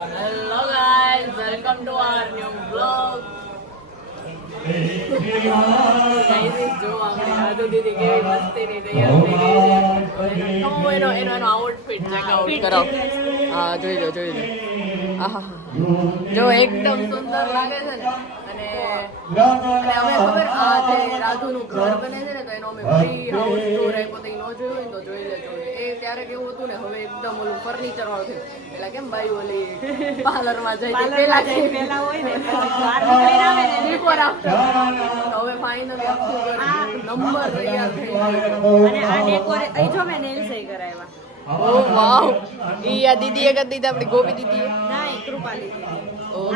Hello guys, welcome to our new vlog. Guys, જો આપણે આદુ દીદી કેવી મસ્તીની તૈયાર થઈ ગઈ છે. તો એનો આઉટફિટ ચેક આઉટ કરો. હા જોઈ લો. આહા જો એકદમ સુંદર લાગે છે ને. અને અમે ખબર આ જે રાધુનું ઘર બને છે ને તો એનો અમે ફ્રી હાઉસ ટૂર આપ્યો તો એ ન જોયું હોય ને તો જોઈ લેજો. એ ત્યારે કેવું હતું ને હવે એકદમ ઓલું ફર્નિચર વાળું થયું. પેલા કેમ બાઈ ઓલી પાર્લરમાં જાય પેલા હોય ને બિફોર આફ્ટર હવે ફાઇનલી આખું ઘર નંબર તૈયાર થઈ ગયો. અને આ ડેકોરેટ અહીં જો મેં નેલ્સ એ કરાવ્યા. ઓ વાવ ઈ આ દીદીએ કરી દીધા આપણી ગોપી દીદીએ. ના કૃપાલી દીદી.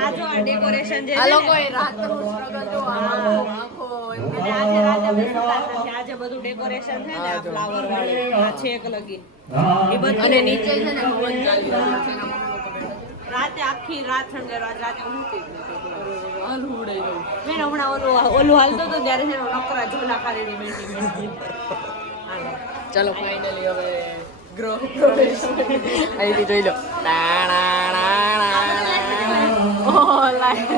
આ જો આ ડેકોરેશન જે આ લોકોએ રાતનું સ્ટ્રગલ જો આખો અને આજે રાતે અમે સુતા નથી. આજે બધું ડેકોરેશન છે ને આ ફ્લાવર વાળું આ છેક લગી એ બધું અને નીચે છે ને હવન ચાલી રહ્યું છે એના મમ્મી લોકો બેઠા. રાતે આખી રાત શણગાર રાતે ઊંઘતી જ નથી. હાલ ઉડાઈ દઉં. મેં હમણાં ઓલું હાલતો હતો ત્યારે છે ને નકરા ઝોલા ખાલી બેઠી ચાલો ફાઇનલી હવે ગ્રહ પ્રવેશ અહીંથી જોઈ લો. ઓ લાઈક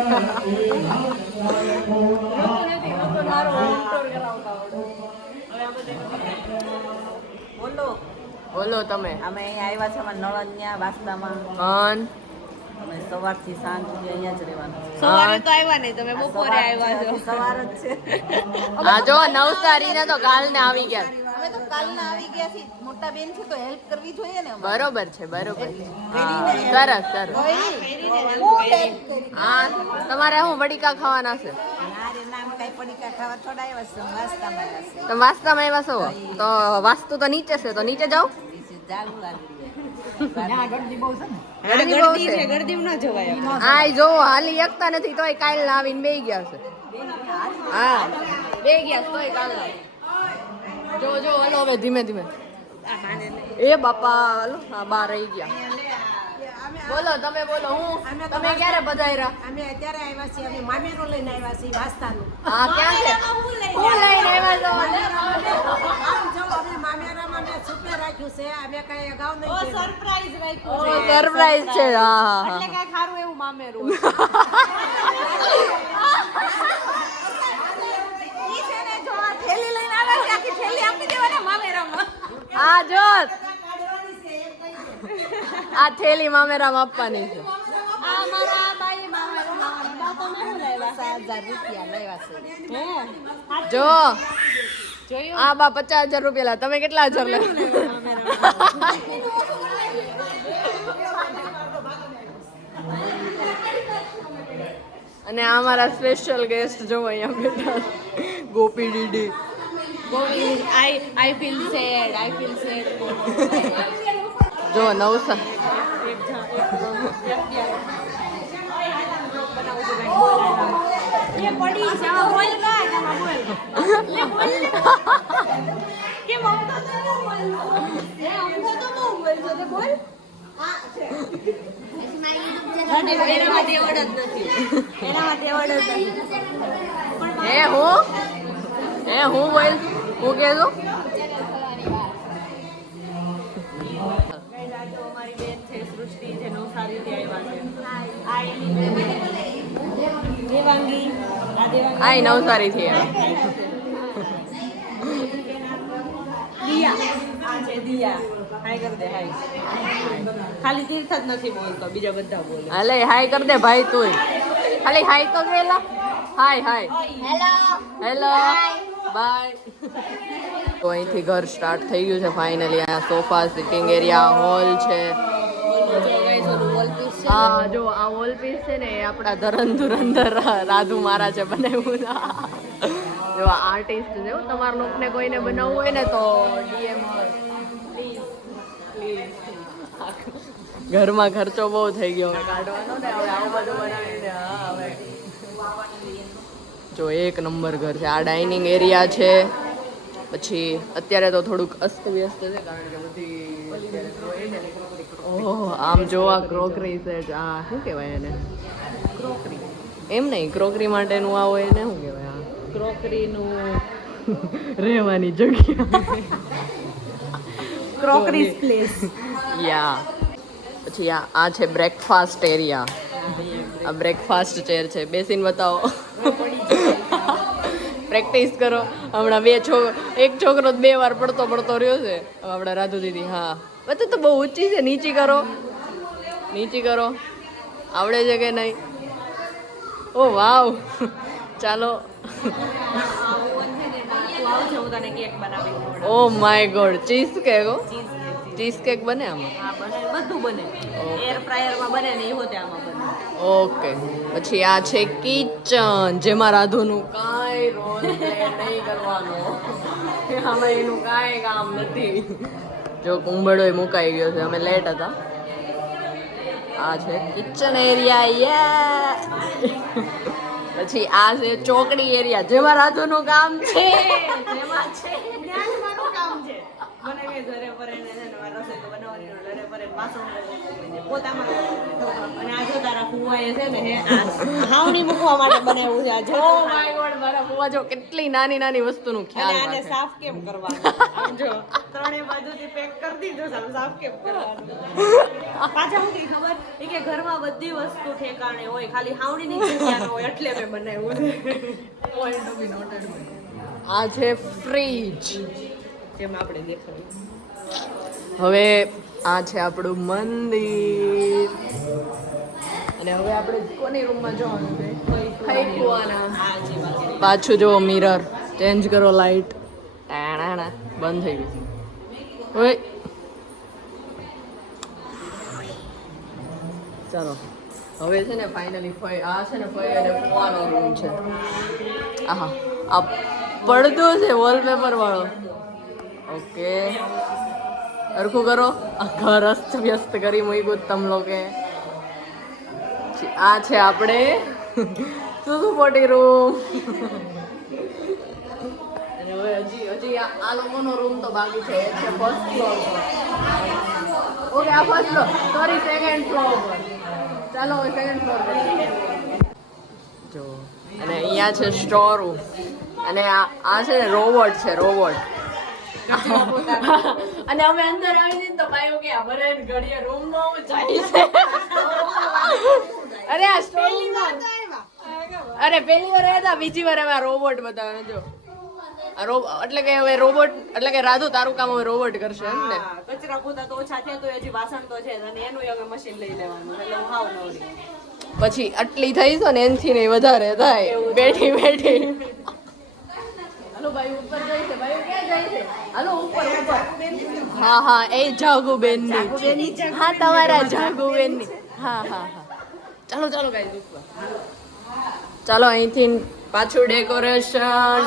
બોલો તમે. અમે અહીંયા આવ્યા છે અમારા નળનિયા વાસ્તામાં. અન અમે સવારથી સાંજ સુધી અહીંયા જ રહેવાનું. સવારે તો આવ્યા નહીં તમે બપોરે આવ્યા છો. સવાર જ છે. આ જો નવસારી ને તો કાલ ને આવી ગયા. અમે તો કાલના આવી ગયા છીએ. મોટા બેન છે તો હેલ્પ કરવી જોઈએ ને અમારે. બરોબર છે. સરસ. હા તમારે શું વડીકા ખાવાના છે? તમે વાસ્તામાં આવ્યા છો તો વાસ્તુ તો નીચે છે તો નીચે જાઓ. આ જો હાલી એકતા નથી તોય કાલ આવીને બેહી ગયા છે. હા બેહી ગયા તોય કાલ જો હલો હવે ધીમે એ બાપા હલો હા બહાર રહી ગયા. બોલો તમે બોલો. તમે ક્યારે પધાર્યા? અમે અત્યારે આવ્યા છીએ. અમે મામેરો લઈને આવ્યા છીએ વાસ્તાનું. હા ક્યાં છે? હું લઈને આવ્યા છો? આમ જો અમે મામેરામાં મેં સુપે રાખ્યું છે. અમે કઈ અગાઉ નહીં સરપ્રાઈઝ રાખ્યું છે. સરપ્રાઈઝ છે. હા એટલે કઈ ખારું એવું મામેરું. ઈ છે ને જો આ થેલી લઈને આવ્યા છે. આખી થેલી આપી દેવાના મામેરામાં. આ જો આ થેલી મામેરામાં આપવાની છે. આ મારા બાઈ મામેરામાં. તમે શું લાવ્યા? 6000 રૂપિયા લાવ્યા છે. જો જોયું? આ બા 50,000 રૂપિયા લા. તમે કેટલા હજાર લે? અને આ અમારા સ્પેશિયલ ગેસ્ટ જો અહીંયા બેઠા ગોપી દીદી. I feel sad. જો નવસા ये पड़ी છે બોલ કા એમાં બોલ લે બોલ કે મમતા તો બોલ એ અમથો તો બોલ છો તે બોલ હા છે એનામાં દેવડ જ નથી. હું બોલ હું કહેજો. અમારી બેન છે સૃષ્ટિ જે નવસારીથી આવ્યા છે. દેવાંગી આ નવસારી થી દિયા આ છે દિયા. હાય કર દે હાય. ખાલી તીર્થ જ નથી બોલતો બીજા બધા બોલે. હાલે હાય કર દે ભાઈ તું ખાલી હાય તો ગયેલા. Hi hello bye. તો અહીંથી ઘર સ્ટાર્ટ થઈ ગયું છે ફાઇનલી. આ સોફા સિટિંગ એરિયા હોલ છે. હા જો આ વોલ પીસ છે ને એ આપણા ધુરંધર રાધુ મારા છે બનાવ્યું. જો આર્ટિસ્ટ છે. તમારા લોકોને કોઈને બનાવવું હોય ને તો ડીએમ પ્લીઝ. ઘરમાં ખર્ચો બહુ થઈ ગયો હવે કાઢવાનો ને હવે આવું બધું બનાવીને. હા હવે જો એક નંબર ઘર છે. આ ડાઇનિંગ એરિયા છે. પછી અત્યારે તો થોડુંક અસ્તવ્યસ્ત છે કારણ કે બધી ઓહ આમ જો આ ક્રોકરી છે. આ શું કહેવાય એને? ક્રોકરી એમ નહીં, ક્રોકરી માટેનું આ હોય એને શું કહેવાય? આ ક્રોકરીનું રહેવાની જગ્યા. Crockery place. યા પછી આ છે બ્રેકફાસ્ટ એરિયા. આ બ્રેકફાસ્ટ ચેર છે, બેસીને બતાવો. પ્રેક્ટિસ કરો. હમણાં એક છોકરો 2 વાર પડતો રહ્યો છે. હવે આપણા રાધુ દીદી. હા બધું તો બહુ ઊંચી છે. નીચી કરો. આવડે છે કે નહીં? ઓ વાવ. ચાલો. Oh my God. Cheese cake બને આમાં? બધું બને. એર ફ્રાયરમાં બને ને એવો તે આમાં બને. ઓકે. પછી આ છે કિચન, જેમાં રાધુનું કાંઈ રોલ પ્લે નહીં કરવાનો. આમાં એનું કાંઈ કામ નથી. જો કુંભળો મુકાઈ ગયો છે, અમે લેટ હતા. આ છે કિચન એરિયા. પછી આ છે ચોકડી એરિયા, જેમાં રાધુનું કામ છે. જેમાં છે કામ છે. મને કે ઘરે પરે ને રસોઈ તો બનાવવાની ઘરે પરે વાસણ પોતામાં. અને આ જો તારા ફુવાએ છે ને હાવણી મૂકવા માટે બનાવ્યું છે. આ જો ઓ માય ગોડ, મારા ફુવા જો કેટલી નાની વસ્તુનું ખ્યાલ રાખે. આને સાફ કેમ કરવાનું? આમ જો ત્રણે બાજુથી પેક કરી દીધું, સાફ કેમ કરવાનું? પાછા હું કઈ ખબર એ કે ઘરમાં બધી વસ્તુ ઠેકાણે હોય, ખાલી હાવણીની જગ્યા ન હોય, એટલે મેં બનાવ્યું છે. આ છે ફ્રીજ, જેમાં આપણે દેખાયું. હવે આ છે આપણું મંદિર. અને હવે આપણે કોની રૂમમાં જવાનું છે? પાછું જો મિરર ચેન્જ કરો, લાઈટ બંધ થઈ ગઈ. ઓય ચાલો હવે છે ને ફાઇનલી આ છે ને ફઈ અને ફુવાનો રૂમ છે. આહા, આ પડદો છે વોલપેપર વાળો. ઓકે, હરખું કરો. આ ઘર અસ્ત વ્યસ્ત કરી મૂક્યું તમ લોકે. આ છે આપણે સુસુપોટી રૂમ. અને હવે હજી આ લોકોનો રૂમ તો બાકી છે. એ છે ફર્સ્ટ ફ્લોર પર. ઓકે, આ first floor, sorry second floor પર. ચાલો હવે સેકન્ડ ફ્લોર પર જો. અને અહીંયા છે સ્ટોર રૂમ. અને આ છે ને રોબોટ છે, રોબોટ. અને અમે અંદર આવી જઈને તો ભાઈઓ કે ભરે ઘડીએ રૂમ માં જાય છે. અરે આ સ્ટોર રૂમ, અરે પહેલી વાર આવ્યા હતા, બીજી વાર હવે રોબોટ બતાવે. જો એટલે કે હવે રોબોટ, એટલે કે રાધુ તારું કામ હવે રોબોટ કરશે એમ ને? કચરા પોતા તો ઓછા થયા તો હજી વાસણ તો છે, અને એનું હવે મશીન લઈ લેવાનું. એટલે હું હાવ નવરી. પછી આટલી થઈ છે ને એનથી નહીં વધારે થાય બેઠી. હાલો ભાઈ ઉપર જાય છે. ભાઈ ક્યાં જાય છે? હાલો ઉપર. હા એ જાગુબેન ની. હા તમારા જાગુબેન ની. હા ચાલો ગાઈસ ઉપર. ચાલો અહીંથી પાછું ડેકોરેશન.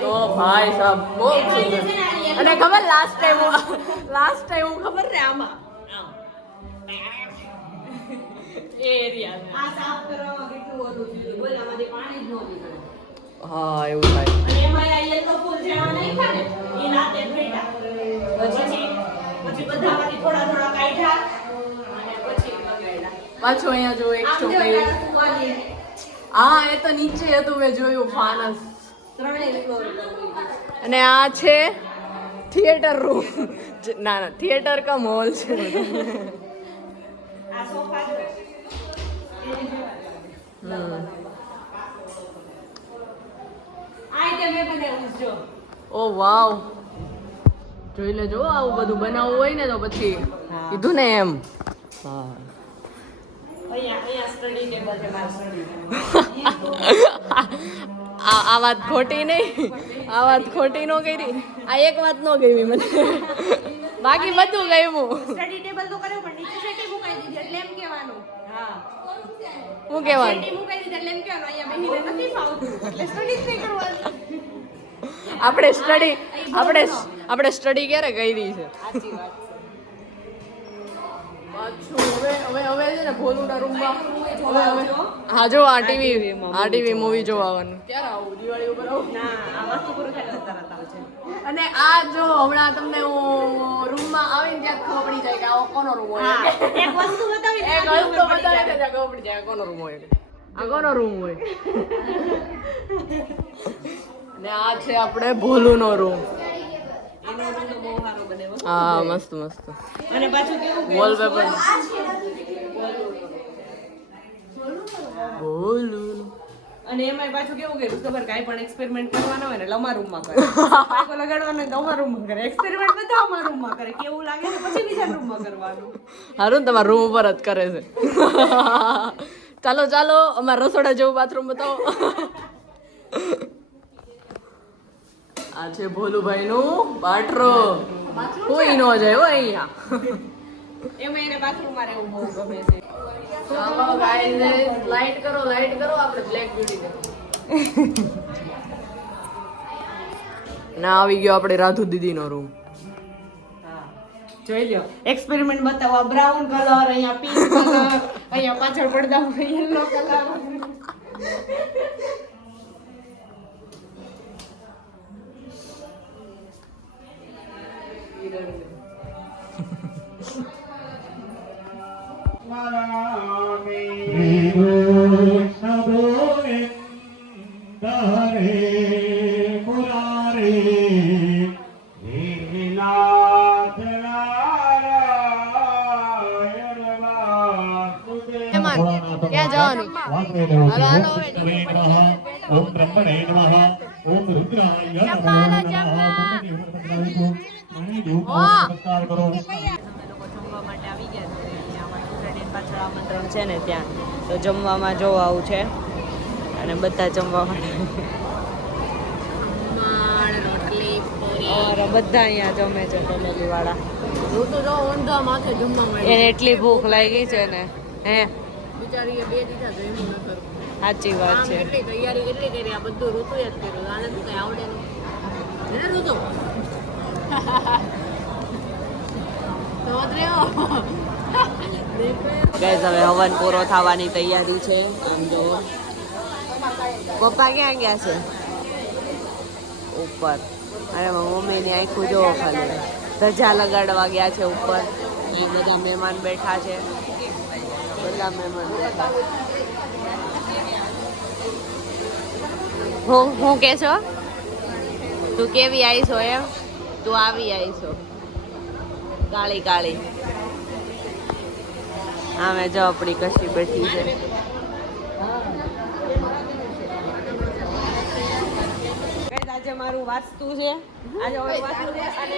તો ભાઈ સાહેબ બહુ સુંદર. અને ખબર લાસ્ટ ટાઈમ હું ખબર ને આમાં એ એરિયા આ સાફ કરવામાં કેટલું ઓલું થયું. બોલ આમાંથી પાણી જ ન નીકળે. હા એવું થાય. અને એમાં આ યલો ફૂલ જેવા નહીં ખાને એ રાતે ફેટા. પછી બધામાંથી થોડા કાઢ્યા અને પછી લગાડ્યા. પાછો અહીંયા જો એક છોકરી. હા એ તો નીચે હતું, મેં જોયું ફાનસ. ત્રણેય ફ્લોર. અને આ છે થિયેટર રૂમ. ના થિયેટર કા મોલ છે. આ સોફા જો. ઓ વાવ, જોઈ લેજો. આવું બધું બનાવવું હોય ને તો પછી કીધું ને એમ. હા આ વાત ખોટી નહીં, આ વાત ખોટી નો કરી. આ એક વાત નો ગઈ મને, બાકી બધું ગયું. સ્ટડી ટેબલ તો કર્યો પણ નીચે સેટી મુકાઈ દીધી એટલે એમ કહેવાનું. હા હું કહેવાનું, સેટી મુકાઈ દીધી એટલે એમ કહેવાનું અહીંયા બેહીને નથી ફાવતું એટલે સ્ટડી જ નહીં કરવાનું. આપણે સ્ટડી ક્યારે કરી છે? સાચી વાત. હવે છે ને ભોલુના રૂમમાં હા જો આ ટીવી મૂવી જોવા આવવાનું. ક્યારે આવું? દિવાળી ઉપર આવું? ના, આ વસ્તુ પૂરું થાય તરત આવશે. અને આ જો હમણાં તમને હું રૂમમાં આવીને ત્યાં ખબર પડી જાય કે આ કોનો રૂમ હોય. એક વસ્તુ બતાવી દે, ત્યાં ખબર પડી જાય કોનો રૂમ હોય. આ કોનો રૂમ હોય. અને આ છે આપણે ભોલુનો રૂમ. એનો રૂમ તો બહુ સારો બનાવ્યો. હા મસ્ત મસ્ત. અને પાછું કેવું કે વોલપેપર બોલું. અને એમાં પાછું કેવું કે ખબર કાંઈ પણ એક્સપેરિમેન્ટ કરવાનો હોય ને અમારા રૂમમાં કરે માઇકો લગાડવાનો હોય તો અમારા રૂમમાં કરે એક્સપેરિમેન્ટ બધા અમારા રૂમમાં કરે કેવું લાગે ને પછી બીજા રૂમમાં કરવાનું. હારું ને તમારા રૂમ ઉપર જ કરે છે. ચાલો ચાલો અમારા રસોડા જેવું બાથરૂમ બતાવો. આ છે ભોલુભાઈ નું બાટરો. કોઈ નો જાય હો અહીંયા. એમાં એને બાથરૂમમાં રહેવું બહુ ગમે છે. ચાલો ગાઈસ લાઈટ કરો આપણે બ્લેક બ્યુટી કરો. ના આવી ગયો આપણે રાધુ દીદીનો રૂમ. જોઈ લો એક્સપેરિમેન્ટ બતાવો બ્રાઉન કલર અહીંયા પિંક કલર અહીંયા પાછળ પડદા યલો કલર. ક્યાં જવાનું? ઓમ બ્રહ્મણે નમઃ ઓમ રુદ્રાય નમઃ નમસ્કાર કરો. જમવા માટે આવી ગયા છે અહીંયા અમારા ફ્રેન્ડ પાછળ આમંત્રણ છે ને ત્યાં તો જમવામાં જો આવું છે અને બધા જમવા માટે અમારા બધા અહીંયા જમે છે ફેમિલી વાળા. હું તો જો ઊંધા માથે જમવા મળે. એને એટલી ભૂખ લાગી છે ને હે બિચારીએ બે દીધા તો એનું ન કરું. સાચી વાત છે. કેટલી તૈયારી કેટલી કરી આ બધું ઋતુએ જ કર્યું. આને તો કઈ આવડે નહીં. એને ઋતુ ગાઈસ હવે હવન પૂરો થવાની તૈયારી છે. આમ જો પપ્પા ક્યાં ગયા છે? ઉપર. અરે મમ્મીની આખું જોવો ખાલી ધજા લગાડવા ગયા છે ઉપર. એ બધા મહેમાન બેઠા છે. બધા મહેમાન બેઠા. હું કે છો તું કેવી આવી છો એમ? તું આવી આવી છો કાળી કાળી. આમે જો આપણી કશી બેઠી છે. આજે મારું વાસ્તુ છે. આજે હવે વાસ્તુ છે અને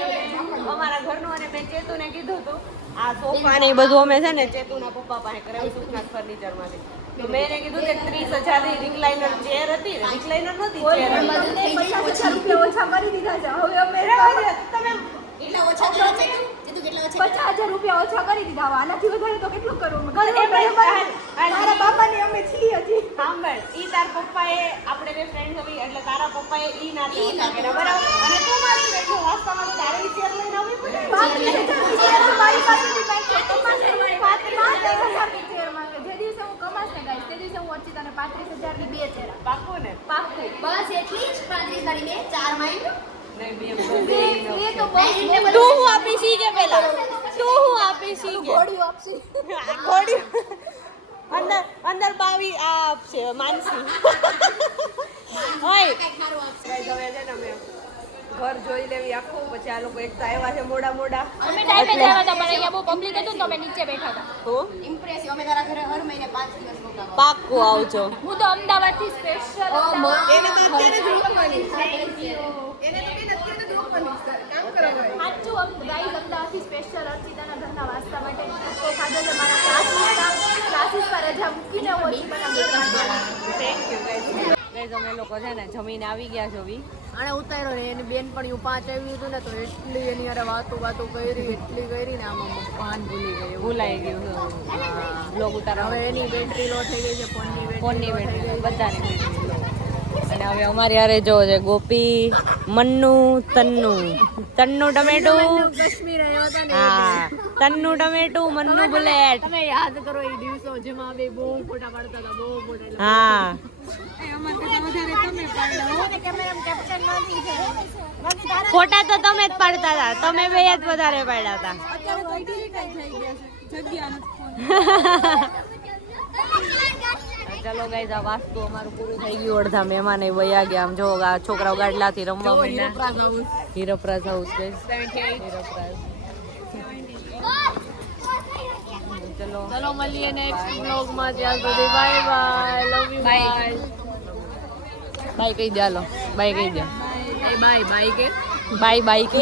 અમારા ઘરનું અને મેં ચેતુને કીધું હતું આ સોફા ને બધું અમે છે ને ચેતુના પપ્પા પાસે કરાવ્યું સુખનાથ ફર્નિચર માંથી. તો મેં એને કીધું કે 30,000 ની રિક્લાઇનર ચેર હતી ને રિક્લાઇનર નહોતી ચેર 50,000 રૂપિયા ઓછા કરી દીધા છે હવે અમે તમે કેટલા ઓછા કર્યા છે કીધું કેટલા ઓછા 50,000 રૂપિયા ઓછા કરી દીધા હવે આનાથી વધારે તો કેટલું કરવું મારા બાપાની અમે છીએ હજી સાંભળ ઈ તાર પપ્પાએ આપણે બે ફ્રેન્ડ હતી એટલે તારા પપ્પાએ ઈ નાથી ઓછા કર્યા બરાબર અને તું મારી બેઠો વાસ્તવમાં તારે ઈ ચેર લઈને આવવી પડે 35,000 ચેર તો મારી પાસેથી પાંચ 35,000 ની ચેર માંગે જે દિવસે હું કમાશ ને ગાઈસ તે દિવસે હું અર્ચિતાને 35,000 ની બે ચેર પાક્કું ને પાક્કું બસ એટલી જ 35 વાળી બે ચાર માઇન્ડ નહીં એ તો બસ તું હું આપી સી કે પેલા તું હું આપી સી કે ઘોડી ઓપ્શન ઘોડી અંદર બાવી આ આપશે માનસી હોય ગાઈસ હવે છે ને અમે ઘર જોઈ લેવી આખું પછી આ લોકો એક તો આવ્યા છે મોડા મોડા અમે ટાઈમે જ આવ્યા હતા પણ અહીંયા બહુ પબ્લિક હતું તો અમે નીચે બેઠા હતા હું ઇમ્પ્રેસિવ અમે તારા ઘરે હર મહિને 5 દિવસ રોકાવા પાક્કું આવજો હું તો અમદાવાદ થી સ્પેશિયલ એને તો અત્યારે જ રોકવાની એને તો બેન અત્યારે જ રોકવાની કામ કરો સાચું ગાઈસ અમદાવાદ થી સ્પેશિયલ અર્ચિતાના ઘરના વાસ્તા માટે તો ખાધો છે મારા ક્લાસીસ પર રજા મૂકીને હું અર્ચિતાના ઘરના થેન્ક યુ ગાઈસ અમે લોકો છે ને જમીને આવી ગયા છો વી અને ઉતાર્યો ને એની બેન પણ 5 આવ્યું હતું ને તો એટલી એની અરે વાતો કરી ને આમાં પાન ભૂલી ગઈ ભૂલાઈ ગયું બ્લોગ ઉતારવા હવે એની બેટરી લો થઈ ગઈ છે ફોનની બેટરી બધાને અને હવે અમારી હારે જો છે ગોપી મન્નુ તન્નુ ટમેટું કાશ્મીર આવ્યા હતા ને હા તન્નુ ટમેટું મન્નુ બુલેટ તમે યાદ કરો એ દિવસો જેમાં બે બહુ ફોટા પાડતા હતા બહુ ફોટા હા ફોટા તો તમે જ પાડતા હતા તમે બે જ વધારે પાડ્યા હતા ચલો ગાઈઝ આ વાસ્તુ અમારું પૂરું થઈ ગયું. અડધા મહેમાન વયા ગયા. આમ જો આ છોકરાઓ ગાડલાથી રમવા માંડ્યા. હીરપરાજ હાઉસ ગાઈઝ. હીરપરાજ. ચલો ચલો મળીએ નેક્સ્ટ બ્લોગમાં. ત્યાં સુધી bye bye. Love you. Bye bye કહી દે. હાલો બાય કહી દે. બાય બાય કે બાય બાય કે